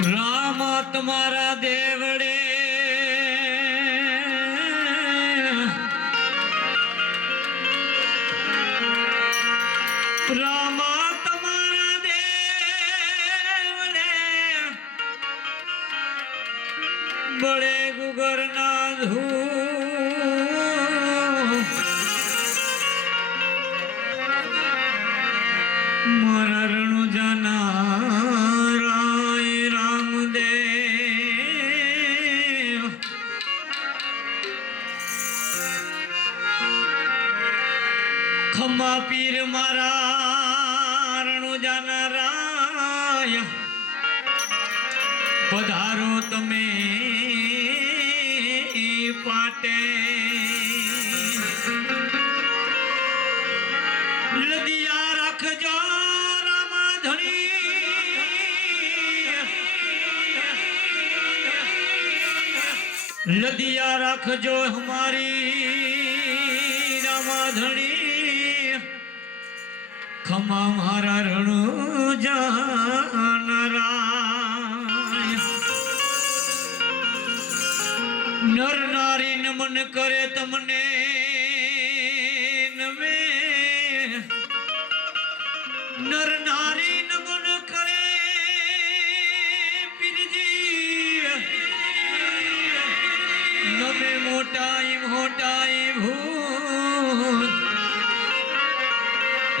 રામ તમારા દેવડે રામ તમારા દેવડે બડે ગુગર ના મારા રણુજાના ખમ્મા પીર મારા રણુજાના રાય પધારો તમે પાટે લદિયા રાખજો રામાધણી લદિયા રાખજો હમારી રામાધણી ખમા મારા રણુજાના નર નારી નમન કરે તમને નમે નર નારી નમન કરે પીરજી નમે મોટાઈ ભૂત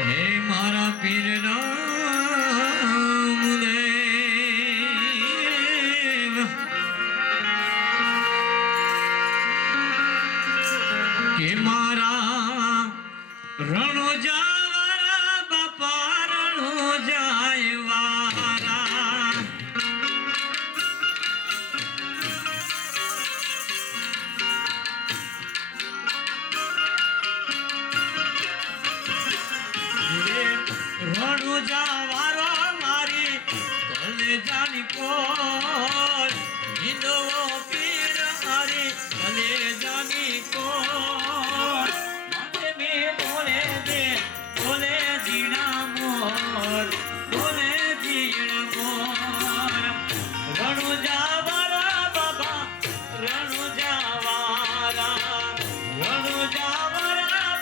હે મારા પીર રામદેવ કે મારા રણુજાવાળા બાપા રણુજાયવાળા રણુજાવાળો મારી કલેજાની કોર હિંદો પીર મારી કલેજાની કોર બોલે જીણા મોર બોલે જીણા મોર રણુજાવાળા બાબા રણુજાવાળા બાબા રણુજાવાળા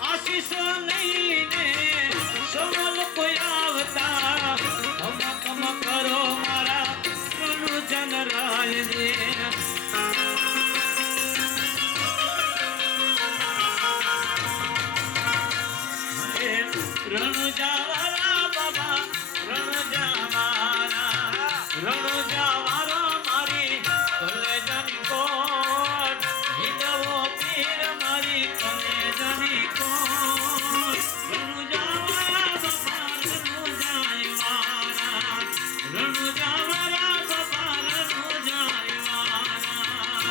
આશીષો લઈને સવાલ કોઈ આવતા કમ કરો મારા રણુજન રાયને રણુજાવાળા બાબા રણુજાવાળો મારી કલેજાની કોટ હિંદવો પીર મારી કલેજાની કોટ રણુજાવાળા બાબા રણુજાવાળા બાબા રણુજાવાળા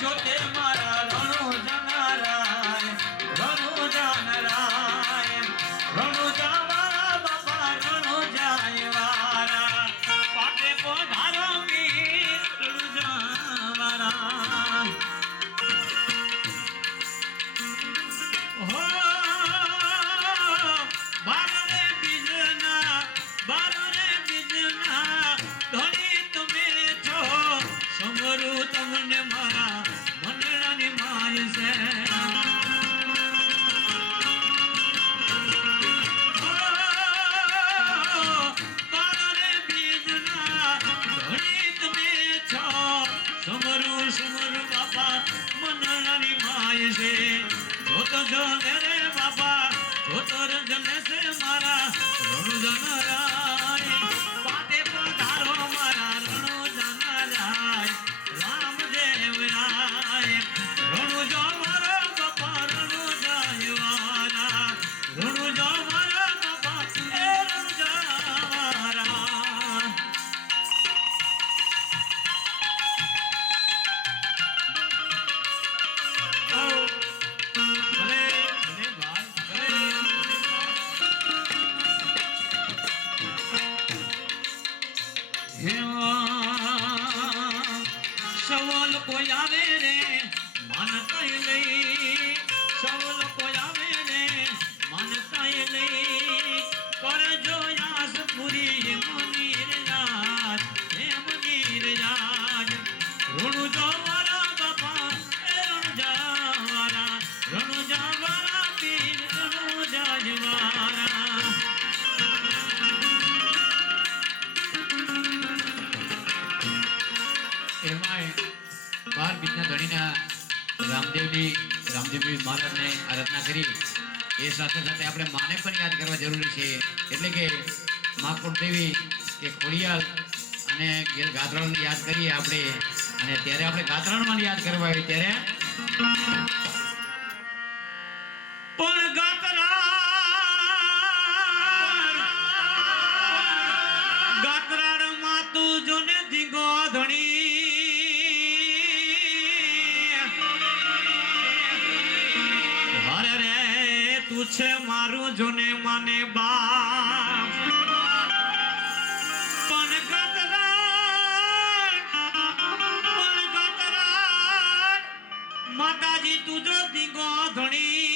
જોતે મારા રણુ જનારાય રણુ જનરાય રણુ જવારા બાપા રણુ જાય વારા પાટે પધારો વીર રણુ જવારા હો બારે બીજના ધણી તમે છો સમરું તમને મારા મનડાની માય છે બારે બીજના ધણી તમે છો સમરું બાપા મનડાની માય છે જોતો જો રે બાપા જોતો રજને છે મારા રણુ જનરાય પાટે પધારો મારા રણુ જનરાય રામદેવ રાય રણુ જવારા બાપા રણુ જયવારા રણુ જવારા બાપા એ રણુ જવારા સવાલ કોઈ આવે રે માનતા લઈ સવાલ કોઈ આવે રે માનતા લઈ કરજો યાસ પૂરી મનીર રાજ હે મનીર રાજ રણુ જવારા બાપા એ રણુ જવારા પીર રણુ જજવારા એમાંય 12 બીજના ધણીના રામદેવજી મહારાજને આરાધના કરી એ સાથે સાથે આપણે માને પણ યાદ કરવા જરૂરી છે એટલે કે મા કુળદેવી કે ખોડિયાલ અને ગાત્રાળને યાદ કરીએ આપણે અને ત્યારે આપણે ગાત્રાળમાં યાદ કરવા આવે ત્યારે પણ ગાત્રાળમાં તું જોને ધીગો ધણી છે મારું જોને માને બાપ પણ ગતરા માતાજી તુજો દીગો ધણી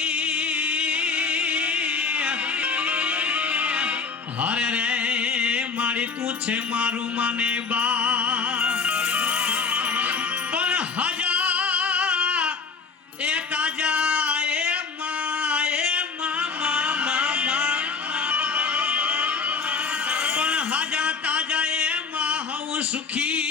હરે રે મારી તું છે મારું માને બાપ પણ હજા એ તાજા સુખી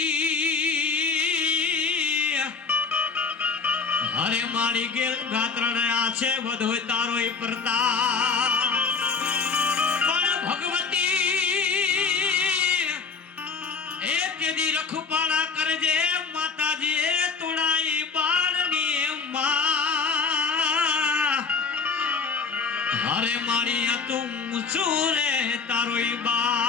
હરે મારી ગેલ ગાત્રણ આ છે વધોય તારો પ્રતાપ પણ ભગવતી એ તેદી રખપાળા કરજે માતાજી એ તોડાઈ બાળની માં હરે મારી આ તું મૂછું રે તારો બાળ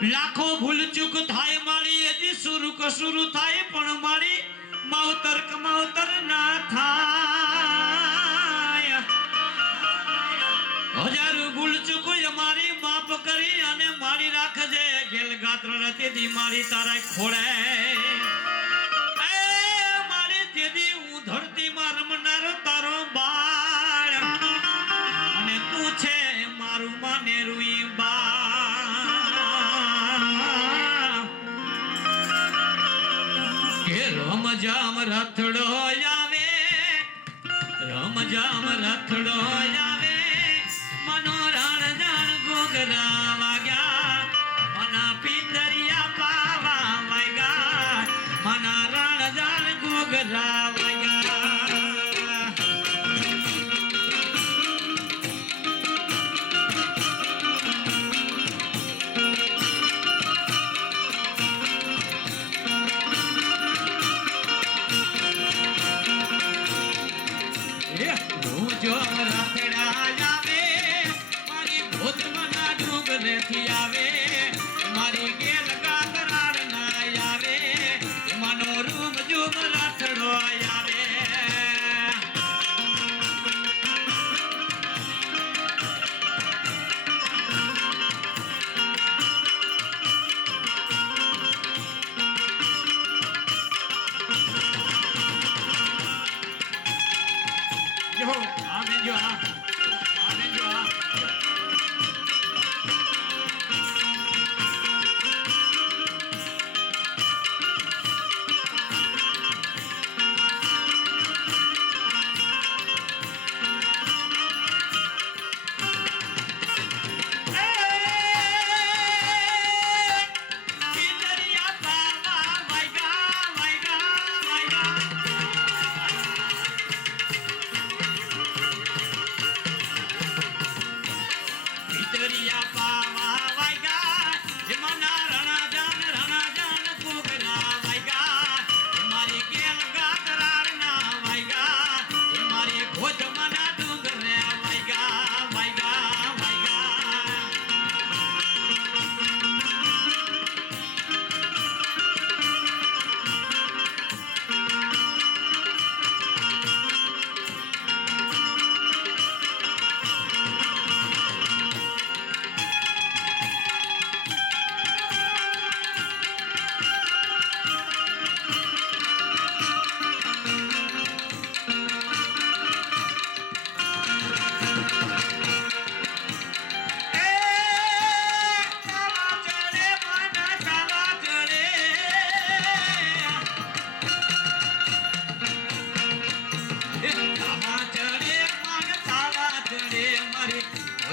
લાખો ભૂલ ચૂક થાય મારી હજી શુરુ થાય પણ મારી માવતર કમાવતર ના થાય હજારો ભૂલ ચૂક મારી માફ કરી અને મારી રાખજે ગેલ ગાત્ર રતીથી મારી તારા ખોળે એ મારી તેદી હું ધરતીમાં રમનાર તારો બાળ અને તું છે મારું માનેરું બાળ રમજામ રથડો આવે મનો રાણ જાણ ગોગરા વાગ્યા મના પિંજરિયા પાવા વાગ્યા મના રાણ જાણ ગોગરા વાગ્યા જો રથડા આવે મારી ભૂતમના ડુંગરેથી આવે મારી ગેલ ગાતરાડ ના આવે મનો આવે જો આ મેજો આ મેજો આ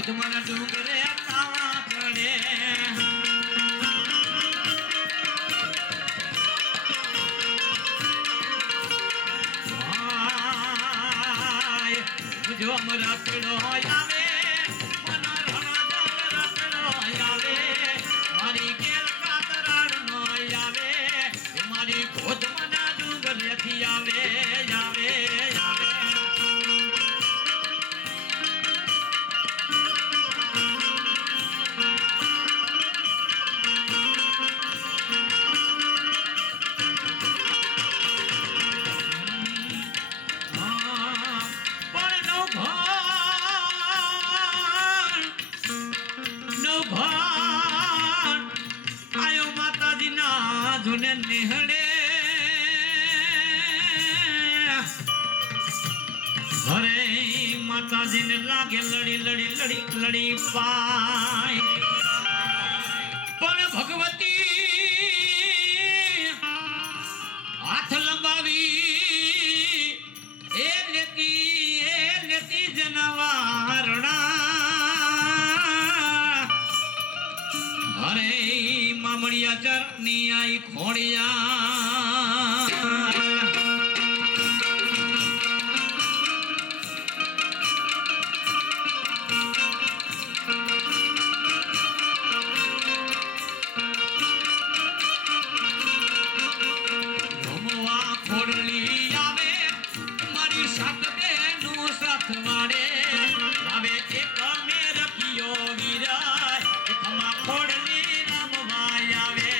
મને ડુંગરે તાવા ચડે જો રતડો આવે મન રણા રતડો આવે મારી કેલ કાતરાડ નો આવે મારી ખોદ મને ડુંગરે થી આવે આવે આવે ધુને નિહળે હરે માતાજીને લાગે લડી લડી લડી લડી પાય પણ ભગવતી હાથ લંબાવી એ લેતી જનવારણા હરે મામડિયા ચરની આઈ ખોડિયા રમવા ખોડલી આવે મારી સાથ બેનું સાથ વાડે આવે એક મે રખિયો વીરા એકમાં ખોડલી રમવા આવે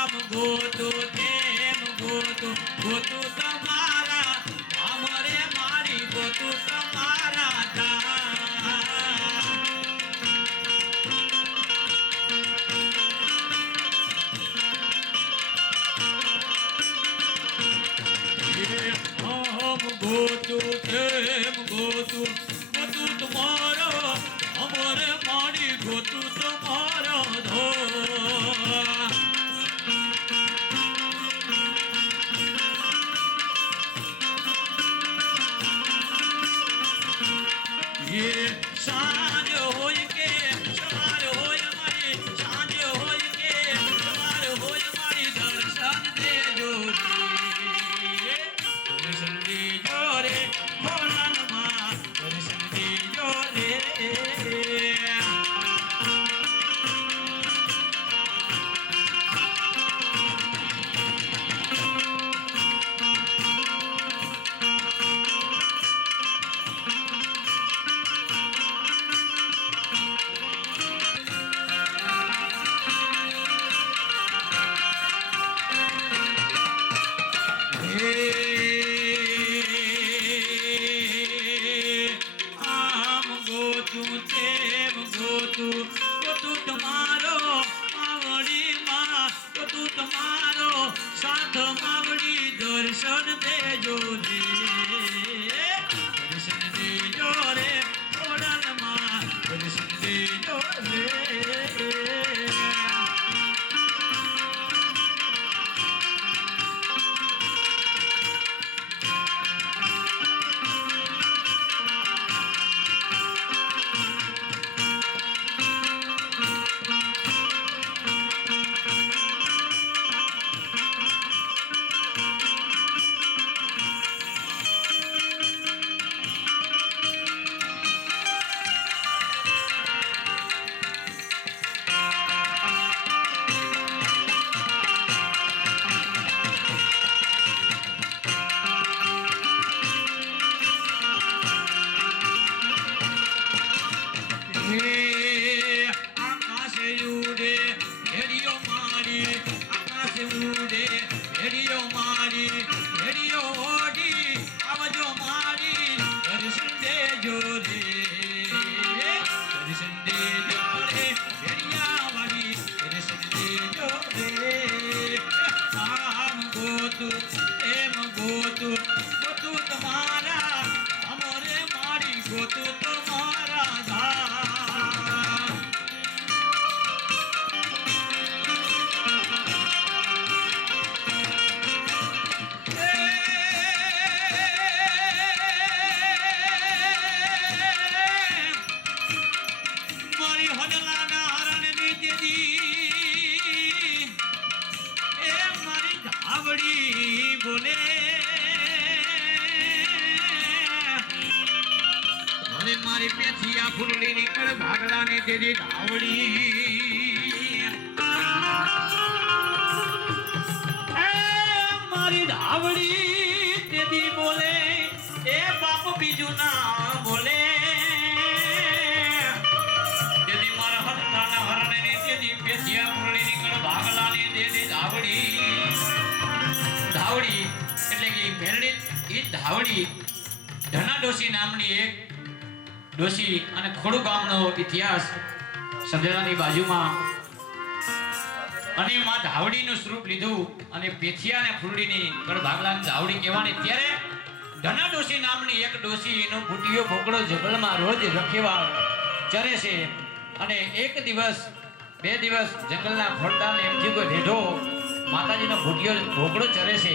આમ ગોતું તેમ ગોતું ગોતું તમારા અમરે મારી ગોતું તમારા ધામ. આમ ગોતું તેમ ગોતું ગોતું તમારો અમરે મારી ગોતું તમારો ધામ. સાંજ હોય કે સવાર હોય મારી સાંજ હોય કે સવાર હોય મારી દર્શન દેજો રે. દર્શન દેજો રે ભોળાનામાં દર્શન દેજો રે. આમ ગોતું તેમ ગોતું ગોતું તમારો માવડીમાં ગોતું તમારો સાથ માવડી દર્શન દેજો રે. દર્શન દેજો રે ઓડલમાં દર્શન દેજો રે. આકાશે ઉડે હેડિયો મારી આકાશે ઉડે હેડિયો મારી હેડિયો ઓડી આવજો મારી દર્શન દેજો રે. દર્શન દેજો રે હેડિયા વાળી દર્શન દેજો રે. આમ ગોતું એમ ગોતું ગોતું તમારા અમરે મારી ગોતું તમારા ધામ. મારી હડલાના હરણની દેદી એ મારી ધાવડી બોલે અરે મારી પેથિયા ફૂલડી નીકળ ભાગલાને દેદી ધાવડી મારી ધાવડી દેદી બોલે એ બાપ બીજું ના બોલે. દેદી મારા હરણાના હરણને દેદી પેથિયા ફૂલડી નીકળ ભાગલાને દેદી ધાવડી. ધાવડી એટલે કે મેરડી એ ધાવડી ધના ડોશી નામની એક ડોશી અને ખોડુ ગામનો ઇતિહાસ સજનાની બાજુમાં અને માં ધાવડીનું સ્વરૂપ લીધું અને પેથિયા ને ફૂલડીની ગળભાગલાની ધાવડી કહેવાની. ત્યારે ધના ડોશી નામની એક ડોશી એનો ભૂટિયો ભોગડો જંગલમાં રોજ રખેવા ચરે છે અને એક દિવસ બે દિવસ જંગલના ફળદાને એમથી કોઈ રેઢો માતાજીનો ભૂટિયો ભોગડો ચરે છે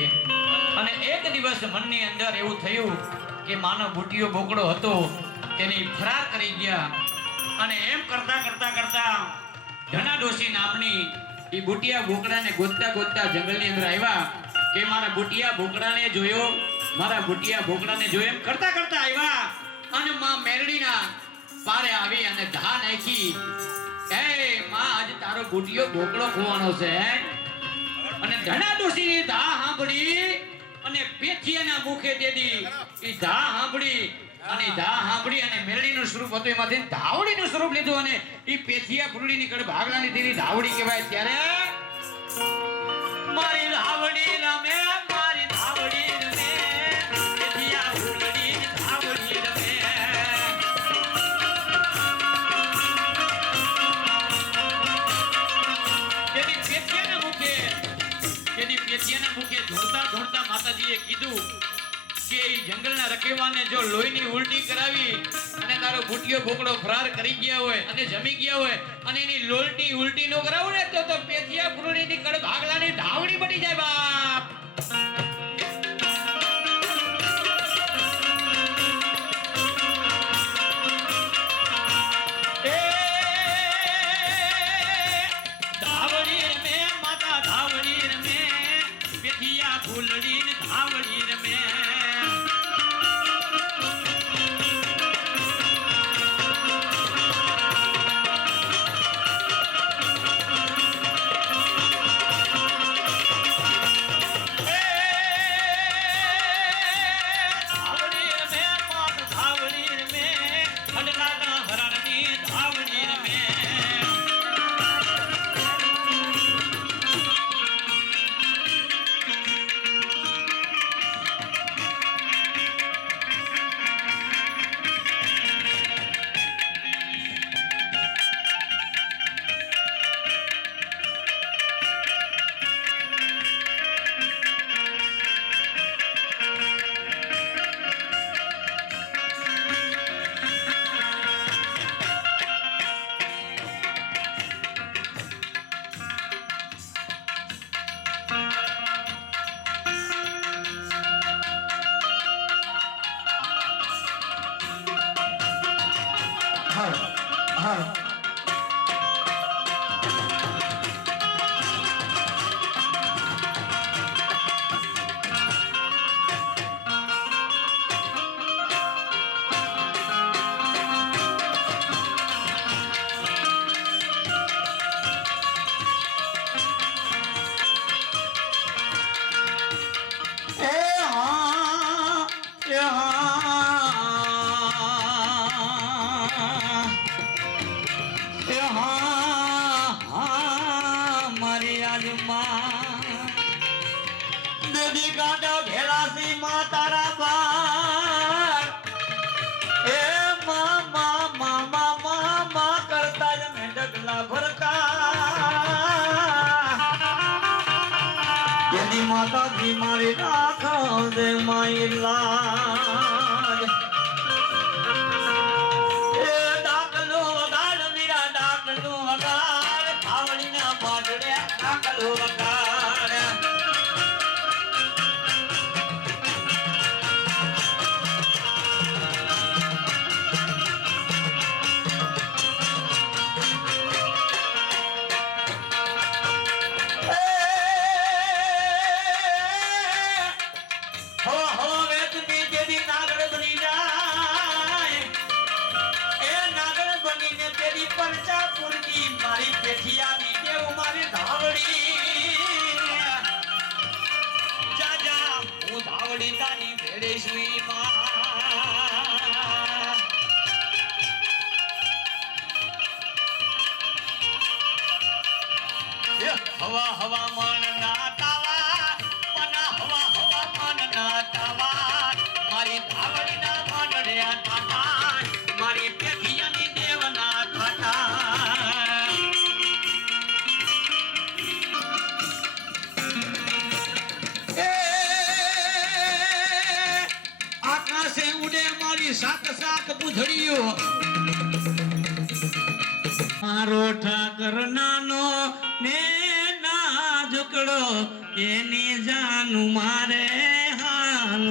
અને એક દિવસ મનની અંદર એવું થયું કે માનો ભૂટિયો ભોગડો હતો તેની ફરાર કરી ગયા અને એમ કરતા કરતા કરતા ધના ડોશી નામની એ બુટિયા ભોગડાને ગોતતા ગોતતા જંગલની અંદર આવ્યા કે મારા બુટિયા ભોગડાને જોયો મારા બુટિયા ભોગડાને જોયો એમ કરતા કરતા આવ્યા અને માં મેરડીના પારે આવી અને ધા નાખી. એ માં આજ તારો બુટિયો ભોગડો ખોવાનો છે અને ધના ડોશીની ધા સાંભળી અને પેથિયાના મુખે દેદી એ ધા સાંભળી અને ધા સાંભળી અને મેરડીનું સ્વરૂપ હતું એમાંથી ધાવડીનું સ્વરૂપ લીધું અને એ પેથિયા ફૂલડીની કડ ભાગલાની દેવી ધાવડી કહેવાય. ત્યારે પેથિયાના મુખે ધોળતા ધોળતા માતાજીએ કીધું કે ઈ જંગલના રખેવાને જો લોહીની ઉલટી કરાવી અને તારો ભૂટિયો ભોકડો ફરાર કરી ગયા હોય અને જમી ગયા હોય અને એની લોલટી ઉલટી નો કરાવું ને તો પેથિયા પુરણીની કડક આગલાની ધાવણી બની જાય બાપ. એ ધાવણી રમે માતા ધાવણી રમે પેથિયા ફૂલડીને ધાવણી રમે. દેદી ગાંડા ભેળાસી માં તારા બાર એ મા કરતા જ મેં ડગલા ભરતા દેદી માતાજી મારી રાખો દે માઈ લાજ એ ડાકલો વગાડ વીરા ડાકલો વગાડ થાવડીના બાંધડ્યા ડાકલો વગાડ. મારી પેઠિયાની દેવ મારી ધાવડી જા જા હું ધાવડી તાની ભેડે સુઈ માં હવા હવામાન ના તાવા પના હવામાન ના તાવા મારી ધાવડી ના માંડળ્યા ટાટા મારી પેઠિયાની દેવ ના ટાટા. આકાશે ઉડે મારી સાત સાત બુધડીઓ મારો ઠાકર નાનો ને ના ઝુકડો એની જાનું મારે હાલ